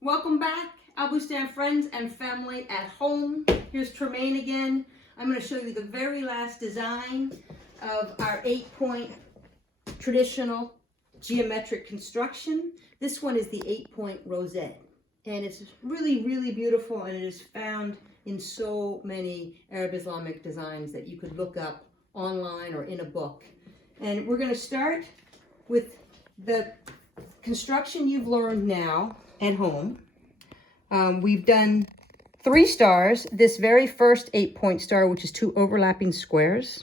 Welcome back, Al-Bustan friends and family at home. Here's TREMAIN again. I'm going to show you the very last design of our 8-point traditional geometric construction. This one is the 8-point rosette, and it's really, really beautiful, and it is found in so many Arab Islamic designs that you could look up online or in a book. And we're going to start with the construction you've learned now at home. We've done 3 stars, this very first 8-point star, which is 2 overlapping squares.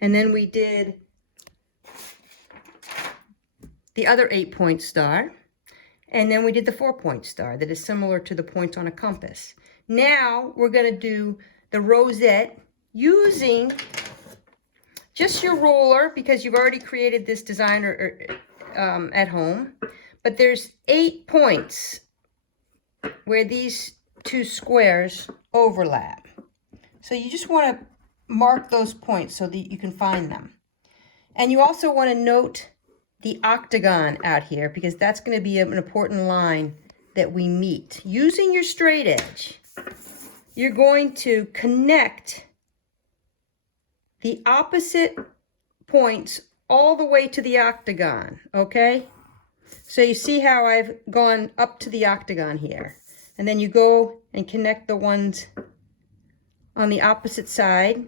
And then we did the other 8-point star. And then we did the 4-point star that is similar to the points on a compass. Now we're going to do the rosette using just your ruler, because you've already created this design at home. But there's 8 points where these 2 squares overlap. So you just want to mark those points so that you can find them. And you also want to note the octagon out here, because that's going to be an important line that we meet. Using your straight edge, you're going to connect the opposite points all the way to the octagon, okay? So you see how I've gone up to the octagon here. And then you go and connect the ones on the opposite side.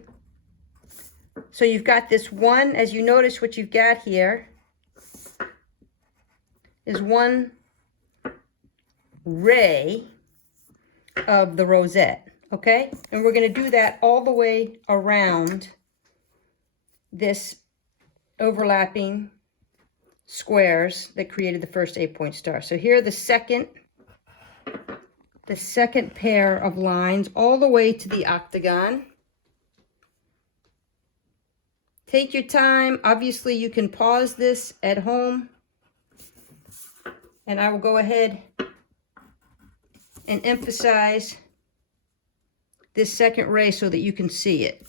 So you've got this one, as you notice what you've got here is one ray of the rosette, okay? And we're going to do that all the way around this overlapping squares that created the first 8-point star. So here are the second pair of lines all the way to the octagon. Take your time. Obviously, you can pause this at home. And I will go ahead and emphasize this second ray so that you can see it.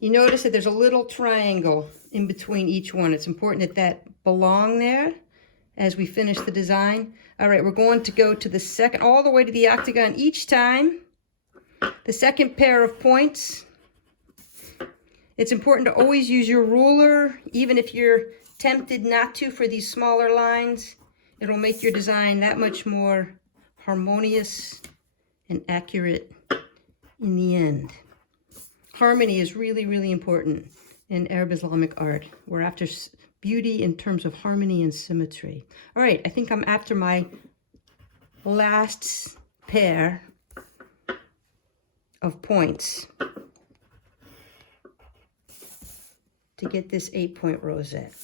You notice that there's a little triangle in between each one. It's important that that belong there as we finish the design. All right, we're going to go to the second, all the way to the octagon each time. The second pair of points. It's important to always use your ruler, even if you're tempted not to for these smaller lines. It'll make your design that much more harmonious and accurate in the end. Harmony is really, really important in Arab Islamic art. We're after beauty in terms of harmony and symmetry. All right, I think I'm after my last pair of points to get this 8-point rosette.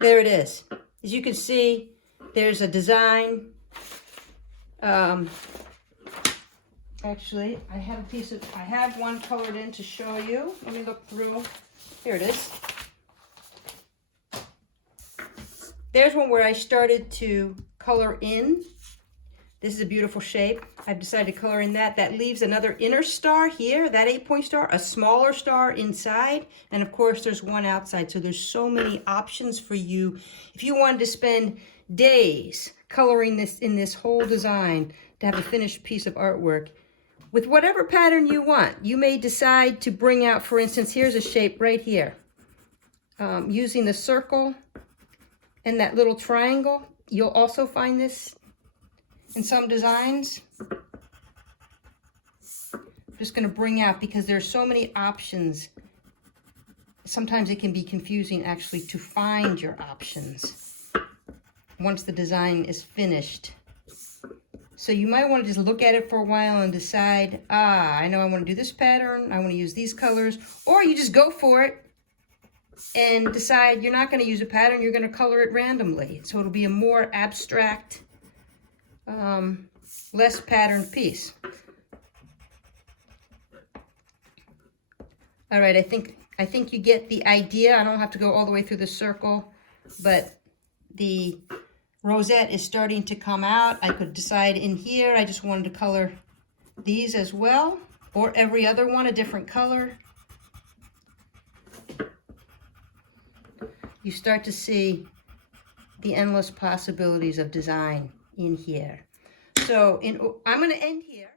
There it is. As you can see, there's a design. Actually, I have one colored in to show you. Let me look through. Here it is. There's one where I started to color in. This is a beautiful shape. I've decided to color in that. That leaves another inner star here, that 8-point star, a smaller star inside, and of course there's one outside. So there's so many options for you. If you wanted to spend days coloring this in this whole design to have a finished piece of artwork, with whatever pattern you want, you may decide to bring out, for instance, here's a shape right here. Using the circle and that little triangle, you'll also find this in some designs. I'm just going to bring out, because there's so many options. Sometimes it can be confusing actually to find your options once the design is finished. So you might want to just look at it for a while and decide, I know I want to do this pattern, I want to use these colors, or you just go for it and decide you're not going to use a pattern, you're going to color it randomly. So it'll be a more abstract, less patterned piece. All right, I think you get the idea. I don't have to go all the way through the circle, but the rosette is starting to come out. I could decide in here, I just wanted to color these as well, or every other one a different color. You start to see the endless possibilities of design in here. So I'm going to end here.